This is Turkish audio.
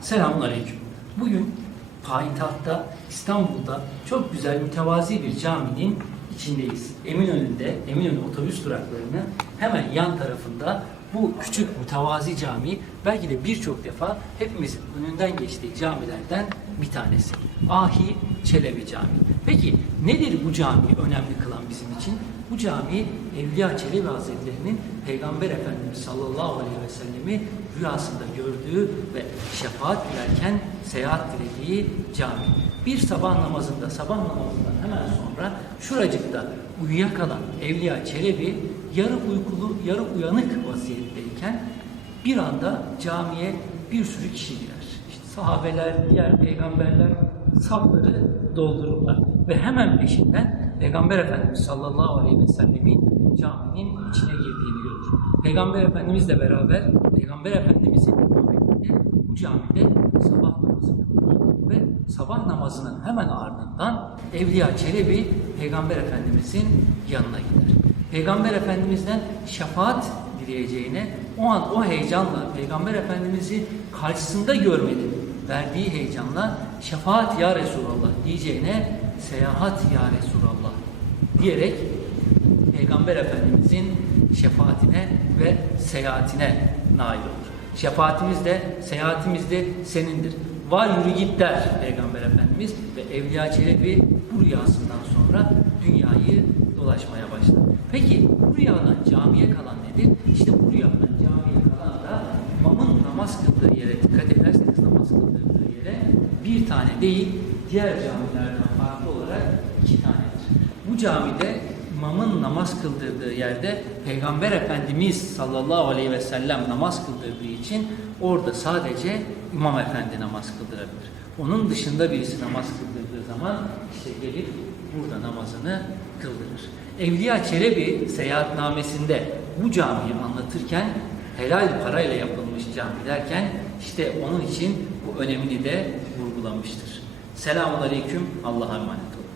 Selamun Aleyküm. Bugün payitahtta İstanbul'da çok güzel mütevazi bir caminin içindeyiz. Eminönü'nde, Eminönü otobüs duraklarının hemen yan tarafında bu küçük mütevazi cami belki de birçok defa hepimizin önünden geçtiği camilerden bir tanesi. Ahi Çelebi Camii. Peki nedir bu cami önemli kılan bizim için? Bu cami Evliya Çelebi Hazretleri'nin Peygamber Efendimiz sallallahu aleyhi ve sellemi rüyasında gördüğü ve şefaat dilerken seyahat dilediği cami. Bir sabah namazında, sabah namazından hemen sonra şuracıkta uyuyakalan Evliya Çelebi yarı uykulu, yarı uyanık vaziyetteyken bir anda camiye bir sürü kişi girer. İşte sahabeler, diğer peygamberler safları doldururlar. Ve hemen peşinden Peygamber Efendimiz sallallahu aleyhi ve sellemin caminin içine girdiğini görür. Peygamber Efendimizle beraber Peygamber Efendimizin bu camide sabah namazı kılınır. Ve sabah namazının hemen ardından Evliya Çelebi Peygamber Efendimizin yanına gider. Peygamber Efendimiz'den şefaat dileyeceğine o an o heyecanla Peygamber Efendimiz'i karşısında görmedim verdiği heyecanla şefaat ya Resulallah diyeceğine seyahat ya Resulallah diyerek Peygamber Efendimizin şefaatine ve seyahatine nail olur. Şefaatimiz de seyahatimiz de senindir. Var yürü git der Peygamber Efendimiz ve Evliya Çelebi bu rüyasından sonra dünyayı dolaşmaya başladı. Peki bu rüyadan camiye kalan nedir? İşte bu rüyadan camiye kalan da imamın namaz kıldığı yere dikkat ederseniz namaz kıldığı yere bir tane değil diğer camilerden farklı olarak iki tanedir. Bu camide imamın namaz kıldırdığı yerde Peygamber Efendimiz sallallahu aleyhi ve sellem namaz kıldırdığı için orada sadece imam efendi namaz kıldırabilir. Onun dışında birisi namaz kıldırdığı zaman işte gelip burada namazını kıldırır. Evliya Çelebi seyahatnamesinde bu camiyi anlatırken helal parayla yapılmış cami derken işte onun için bu önemini de vurgulamıştır. Selamun Aleyküm, Allah'a emanet olun.